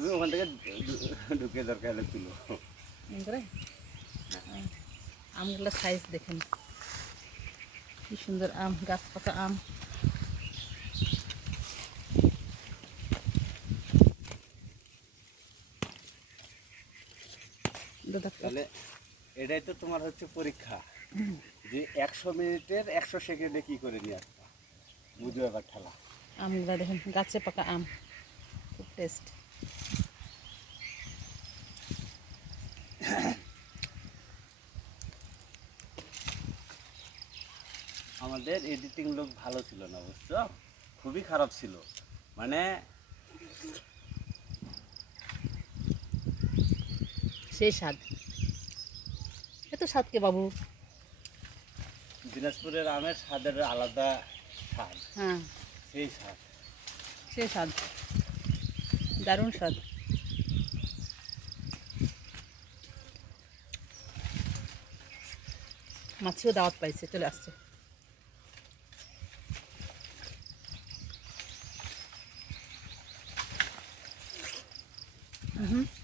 তুমি ওখান থেকে ঢুকে দরকার হলে তুলো। আমগুলো সাইজ দেখেন কি সুন্দর আম গাছ পাকা আম। দাদা তাহলে এটাই তো তোমার হচ্ছে পরীক্ষা। যে একশো মিনিটের একশো সেকেন্ডে কি করে নিয়ে আসবা? বুঝো এবার ঠেলা। আমগুলো দেখেন গাছে পাকা আম। খুব টেস্ট আমাদের এডিটিং লোক ভালো ছিল না বুঝছ? খুবই খারাপ ছিল। মানে সেই স্বাদ। এত স্বাদ কে বাবু। দিনাজপুরের আমের স্বাদের আলাদা স্বাদ। হ্যাঁ। সেই স্বাদ। সেই স্বাদ। দারুণ স্বাদ। মাছিও দাওয়াত পাইছে চলে আসছে। Mm-hmm.